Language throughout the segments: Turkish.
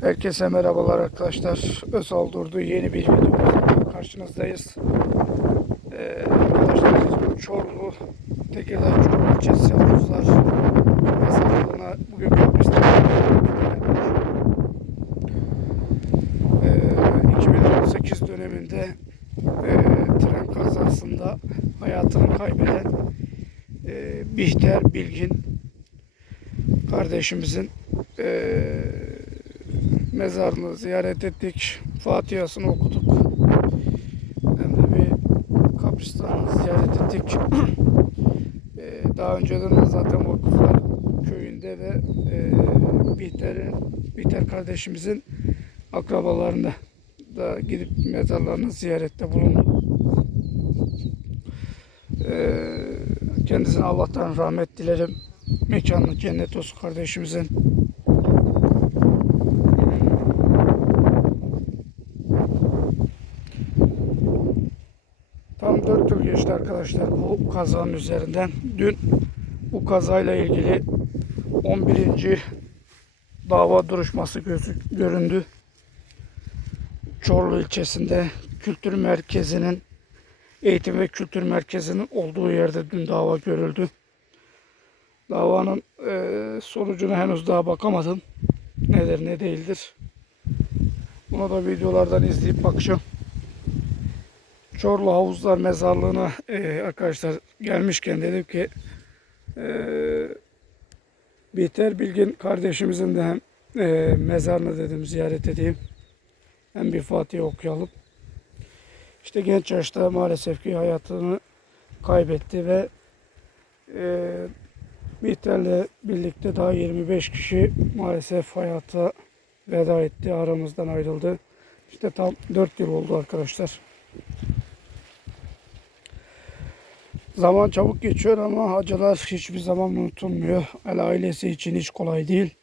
Herkese merhabalar arkadaşlar. Özal Durdu yeni bir videomuzla karşınızdayız. Ee, arkadaşlar Çorlu, Tekirdağ Çorlu ilçesi Havuzlar mezarlığına bugün kapristan ee, 2018 döneminde e, tren kazasında hayatını kaybeden e, Bihter Bilgin kardeşimizin e, mezarını ziyaret ettik. Fatiha'sını okuduk. Hem de bir kabristanı ziyaret ettik. Ee, Daha önceden de zaten vakıflar köyünde ve e, Bihter'in, Bihter kardeşimizin akrabalarında da gidip mezarlarını ziyarette bulunduk. Ee, Kendisine Allah'tan rahmet dilerim. Mekanı cennet olsun kardeşimizin. Tam 4 yıl geçti arkadaşlar bu kazanın üzerinden. Dün bu kazayla ilgili 11. dava duruşması gözü, göründü. Çorlu ilçesinde kültür merkezinin eğitim ve kültür merkezinin olduğu yerde dün dava görüldü. Davanın eee, sonucuna henüz daha bakamadım. Nedir ne değildir. Bunu da videolardan izleyip bakacağım. Çorlu Havuzlar Mezarlığı'na eee, arkadaşlar gelmişken dedim ki eee Bihter Bilgin kardeşimizin de hem eee, mezarını dedim ziyaret edeyim. Hem bir Fatiha okuyalım. İşte genç yaşta maalesef ki hayatını kaybetti ve eee Bihter'le birlikte daha 25 kişi maalesef hayata veda etti, aramızdan ayrıldı. İşte tam 4 yıl oldu arkadaşlar. Zaman çabuk geçiyor ama acılar hiçbir zaman unutulmuyor. Hele ailesi için hiç kolay değil.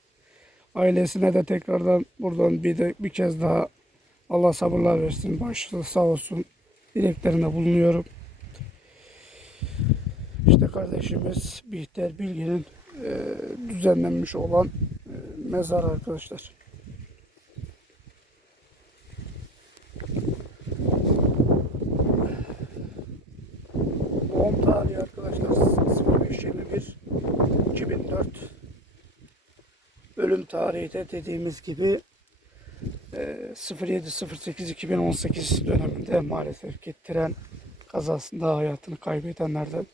Ailesine de tekrardan buradan bir de bir kez daha Allah sabırlar versin. Başlı sağ olsun. Dileklerinde bulunuyorum. İşte kardeşimiz Bihter Bilgin'in e, düzenlenmiş olan e, mezar arkadaşlar. Doğum tarihi arkadaşlar 0521 2004 Ölüm tarihi de dediğimiz gibi e, 07.08.2018 döneminde maalesef ki tren kazasında hayatını kaybedenlerden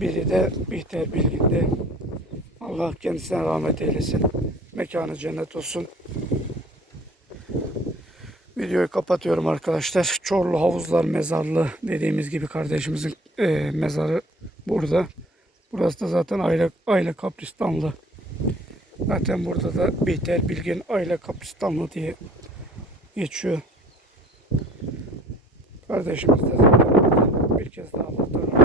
biri de Bihter Bilgin'de. Allah kendisine rahmet eylesin. Mekanı cennet olsun. Videoyu kapatıyorum arkadaşlar. Çorlu Havuzlar Mezarlığı dediğimiz gibi kardeşimizin e, mezarı burada. Burası da zaten aile, aile kapristanlı. Zaten burada da Bihter Bilgin aile kapristanlı diye geçiyor. Kardeşimiz de zaten bir kez daha Allah